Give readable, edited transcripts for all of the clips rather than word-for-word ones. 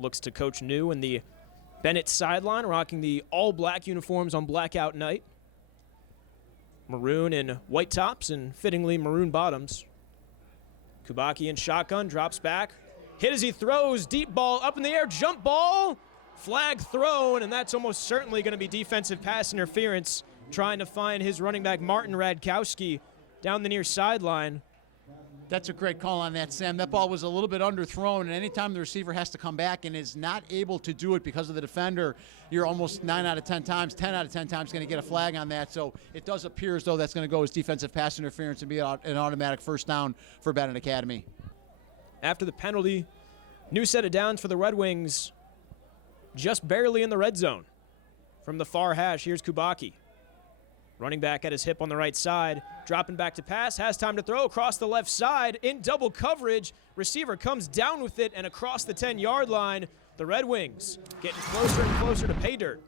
looks to Coach New in the Benet sideline, rocking the all-black uniforms on blackout night. Maroon and white tops and fittingly maroon bottoms. Kubacki in shotgun, drops back. Hit as he throws, deep ball up in the air, jump ball. Flag thrown, and that's almost certainly going to be defensive pass interference, trying to find his running back Martin Radkowski down the near sideline. That's a great call on that, Sam. That ball was a little bit underthrown, and anytime the receiver has to come back and is not able to do it because of the defender, you're almost 9 out of 10 times, 10 out of 10 times going to get a flag on that. So it does appear as though that's going to go as defensive pass interference and be an automatic first down for Benet Academy. After the penalty, new set of downs for the Red Wings, just barely in the red zone. From the far hash, here's Kubacki. Running back at his hip on the right side, dropping back to pass, has time to throw across the left side in double coverage. Receiver comes down with it and across the 10-yard line. The Red Wings getting closer and closer to pay dirt.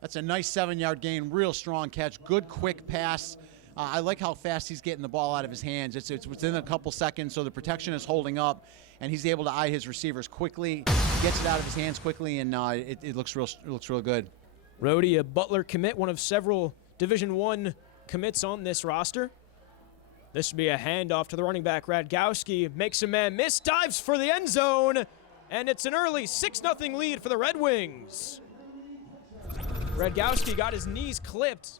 That's a nice 7-yard gain, real strong catch, good quick pass. I like how fast he's getting the ball out of his hands. It's within a couple seconds, so the protection is holding up, and he's able to eye his receivers quickly, gets it out of his hands quickly, and it looks real good. Rhodey, a Butler commit, one of several Division I commits on this roster. This would be a handoff to the running back, Radkowski. Makes a man miss, dives for the end zone, and it's an early 6-0 lead for the Red Wings. Radkowski got his knees clipped,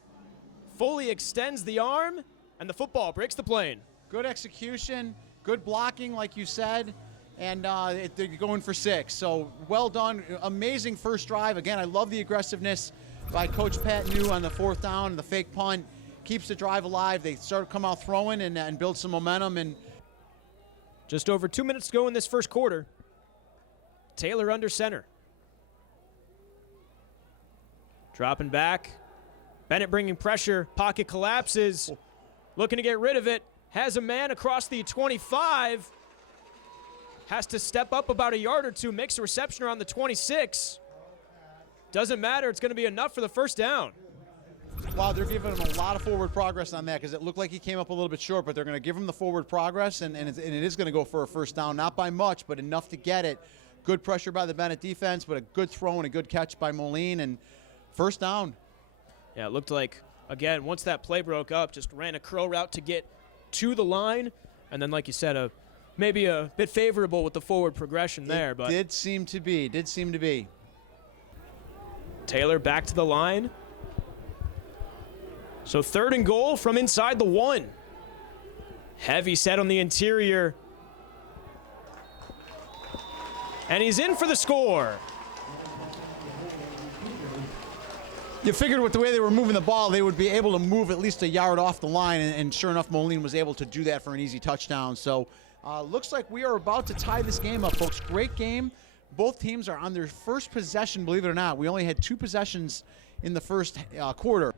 fully extends the arm, and the football breaks the plane. Good execution, good blocking, like you said, and they're going for 6. So well done, amazing first drive. Again, I love the aggressiveness by Coach Pat New on the 4th down, the fake punt, keeps the drive alive. They start to come out throwing and build some momentum. And just over 2 minutes to go in this first quarter. Taylor under center. Dropping back. Benet bringing pressure. Pocket collapses. Looking to get rid of it. Has a man across the 25. Has to step up about a yard or two. Makes a reception around the 26. Doesn't matter. It's going to be enough for the first down. Wow, they're giving him a lot of forward progress on that because it looked like he came up a little bit short, but they're going to give him the forward progress, and it is going to go for a first down. Not by much, but enough to get it. Good pressure by the Benet defense, but a good throw and a good catch by Moline, and first down. Yeah, it looked like, again, once that play broke up, just ran a curl route to get to the line, and then, like you said, maybe a bit favorable with the forward progression there. But did seem to be. Taylor back to the line. So 3rd and goal from inside the 1. Heavy set on the interior. And he's in for the score. You figured with the way they were moving the ball, they would be able to move at least a yard off the line, and sure enough, Moline was able to do that for an easy touchdown. So looks like we are about to tie this game up, folks. Great game. Both teams are on their first possession, believe it or not. We only had 2 possessions in the first quarter.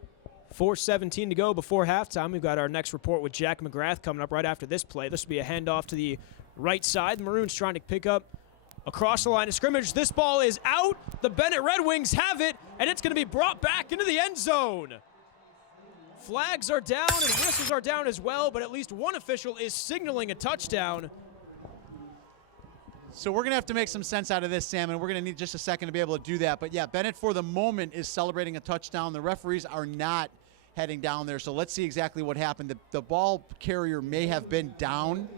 4:17 to go before halftime. We've got our next report with Jack McGrath coming up right after this play. This will be a handoff to the right side. The Maroons trying to pick up across the line of scrimmage. This ball is out. The Benet Red Wings have it, and it's going to be brought back into the end zone. Flags are down and whistles are down as well, but at least one official is signaling a touchdown. So we're going to have to make some sense out of this, Sam, and we're going to need just a second to be able to do that. But, yeah, Benet for the moment is celebrating a touchdown. The referees are not heading down there, so let's see exactly what happened. The ball carrier may have been down,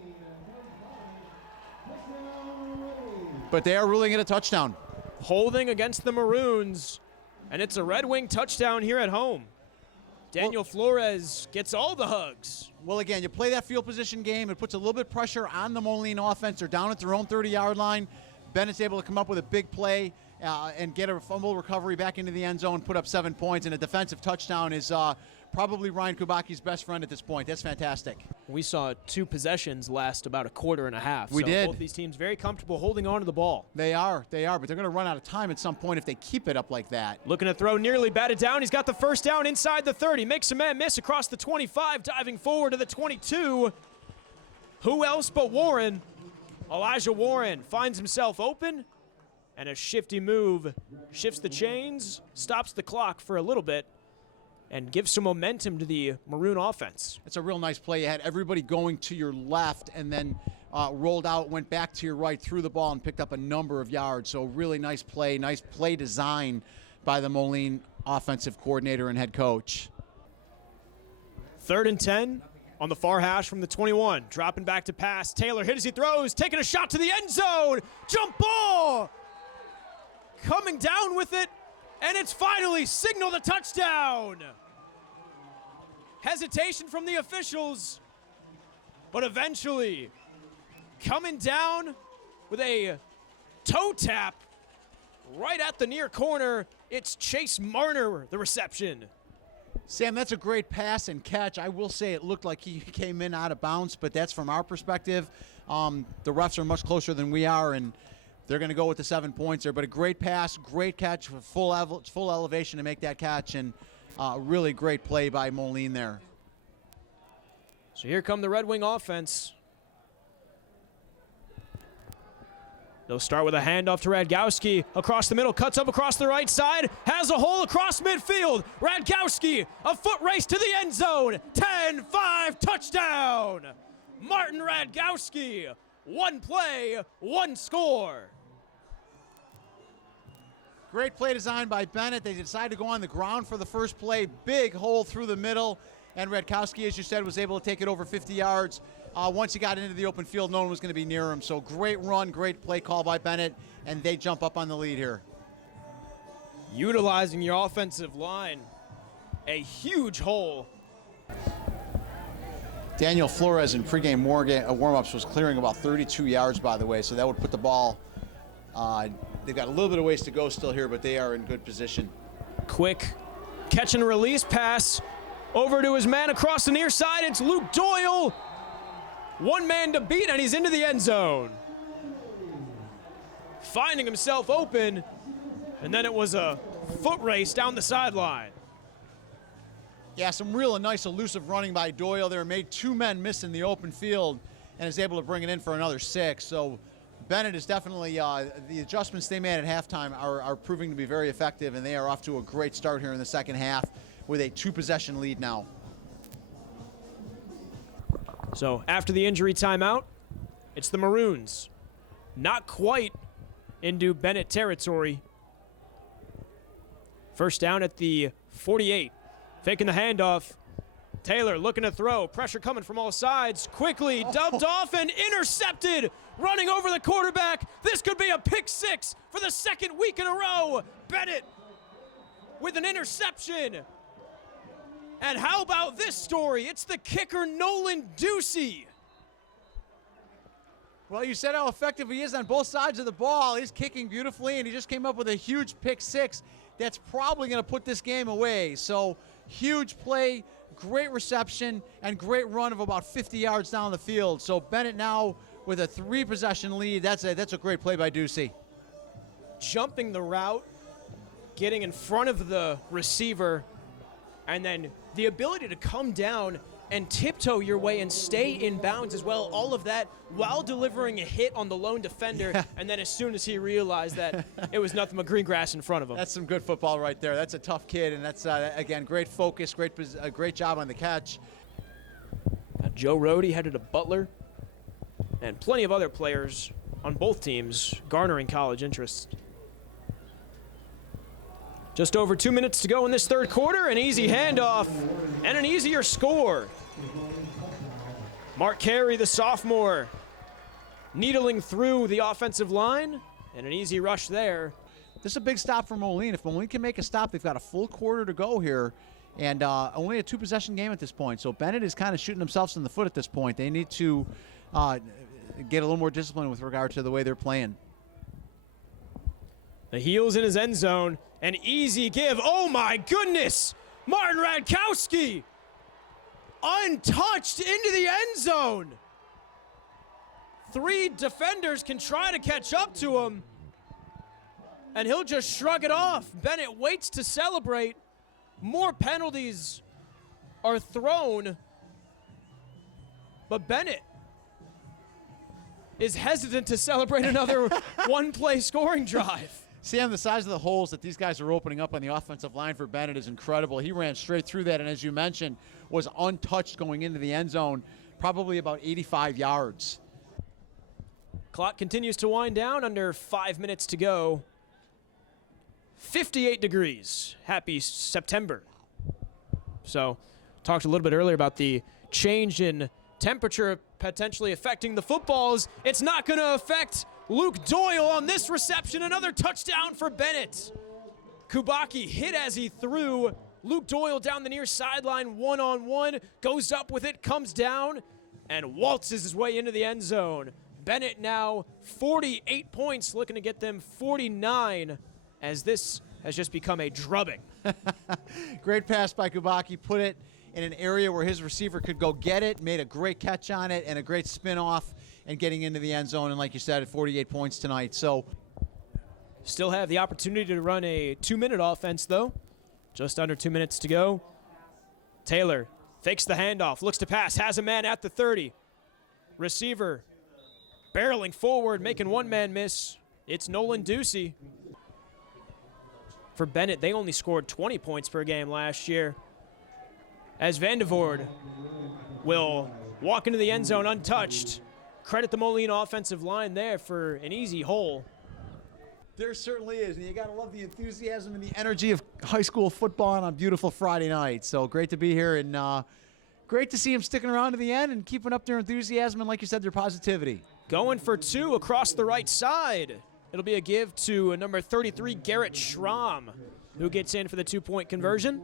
but they are ruling it a touchdown. Holding against the Maroons, and it's a Red Wing touchdown here at home. Daniel Flores gets all the hugs. Well, again, you play that field position game. It puts a little bit of pressure on the Moline offense. They're down at their own 30-yard line. Bennett's able to come up with a big play and get a fumble recovery back into the end zone, put up 7 points, and a defensive touchdown is probably Ryan Kubacki's best friend at this point. That's fantastic. We saw 2 possessions last about a quarter and a half. We did. Both these teams very comfortable holding on to the ball. They are, but they're going to run out of time at some point if they keep it up like that. Looking to throw, nearly batted down. He's got the first down inside the 30. Makes a man miss across the 25, diving forward to the 22. Who else but Warren? Elijah Warren finds himself open, and a shifty move shifts the chains, stops the clock for a little bit, and gives some momentum to the Maroon offense. It's a real nice play. You had everybody going to your left, and then rolled out, went back to your right, threw the ball, and picked up a number of yards. So really nice play design by the Moline offensive coordinator and head coach. 3rd and 10 on the far hash from the 21. Dropping back to pass. Taylor hit as he throws, taking a shot to the end zone. Jump ball! Coming down with it, and it's finally signaled a touchdown. Hesitation from the officials, but eventually coming down with a toe tap right at the near corner. It's Chase Marner, the reception. Sam, that's a great pass and catch. I will say it looked like he came in out of bounds, but that's from our perspective. The refs are much closer than we are, and they're going to go with the 7 points there. But a great pass, great catch, full elevation to make that catch, and really great play by Moline there. So here come the Red Wing offense. They'll start with a handoff to Radgowski. Across the middle, cuts up across the right side, has a hole across midfield. Radgowski, a foot race to the end zone. 10-5, touchdown. Martin Radgowski, one play, one score. Great play design by Benet. They decided to go on the ground for the first play. Big hole through the middle. And Radkowski, as you said, was able to take it over 50 yards. Once he got into the open field, no one was going to be near him. So great run, great play call by Benet, and they jump up on the lead here. Utilizing your offensive line, a huge hole. Daniel Flores in pregame warm-ups was clearing about 32 yards, by the way, so that would put the ball. They've got a little bit of ways to go still here, but they are in good position. Quick catch and release pass over to his man across the near side. It's Luke Doyle. One man to beat, and he's into the end zone. Finding himself open, and then it was a foot race down the sideline. Yeah, some real nice elusive running by Doyle there. Made 2 men miss in the open field and is able to bring it in for another 6. So Benet is definitely, the adjustments they made at halftime are proving to be very effective, and they are off to a great start here in the second half with a 2-possession lead now. So after the injury timeout, it's the Maroons. Not quite into Benet territory. First down at the 48. Faking the handoff. Taylor looking to throw. Pressure coming from all sides. Quickly dubbed off and intercepted. Running over the quarterback. This could be a pick 6 for the second week in a row. Benet with an interception. And how about this story? It's the kicker, Nolan Ducey. Well, you said how effective he is on both sides of the ball. He's kicking beautifully, and he just came up with a huge pick 6 that's probably going to put this game away. So huge play, great reception, and great run of about 50 yards down the field. So Benet now with a 3-possession lead. That's a great play by Ducey. Jumping the route, getting in front of the receiver, and then the ability to come down and tiptoe your way and stay in bounds as well. All of that while delivering a hit on the lone defender. Yeah. And then as soon as he realized that it was nothing but green grass in front of him. That's some good football right there. That's a tough kid, and that's, again, great focus, great job on the catch. Joe Rohde headed to Butler, and plenty of other players on both teams garnering college interest. Just over 2 minutes to go in this third quarter. An easy handoff and an easier score. Mark Carey, the sophomore, needling through the offensive line, and an easy rush there. This is a big stop for Moline. If Moline can make a stop, they've got a full quarter to go here, and only a 2-possession game at this point. So Benet is kind of shooting themselves in the foot at this point. They need to get a little more discipline with regard to the way they're playing. The heels in his end zone. An easy give. Oh, my goodness. Martin Radkowski untouched into the end zone. 3 defenders can try to catch up to him, and he'll just shrug it off. Benet waits to celebrate. More penalties are thrown, but Benet is hesitant to celebrate another one-play scoring drive. Sam, the size of the holes that these guys are opening up on the offensive line for Benet is incredible. He ran straight through that, and as you mentioned, was untouched going into the end zone, probably about 85 yards. Clock continues to wind down, under 5 minutes to go. 58 degrees. Happy September. So, talked a little bit earlier about the change in temperature potentially affecting the footballs. It's not going to affect Luke Doyle on this reception. Another touchdown for Benet. Kubacki hit as he threw. Luke Doyle down the near sideline, one-on-one, goes up with it, comes down, and waltzes his way into the end zone. Benet now 48 points, looking to get them 49, as this has just become a drubbing. Great pass by Kubacki, put it in an area where his receiver could go get it, made a great catch on it, and a great spin off and getting into the end zone. And like you said, at 48 points tonight. So still have the opportunity to run a 2-minute offense, though. Just under 2 minutes to go. Taylor fakes the handoff, looks to pass, has a man at the 30. Receiver barreling forward, making one man miss. It's Nolan Ducey. For Benet, they only scored 20 points per game last year. As Vandevoort will walk into the end zone untouched. Credit the Moline offensive line there for an easy hole. there certainly is, and you got to love the enthusiasm and the energy of high school football on a beautiful Friday night. So great to be here, and great to see them sticking around to the end and keeping up their enthusiasm and, like you said, their positivity. Going for two across the right side. It'll be a give to number 33, Garrett Schramm, who gets in for the two-point conversion.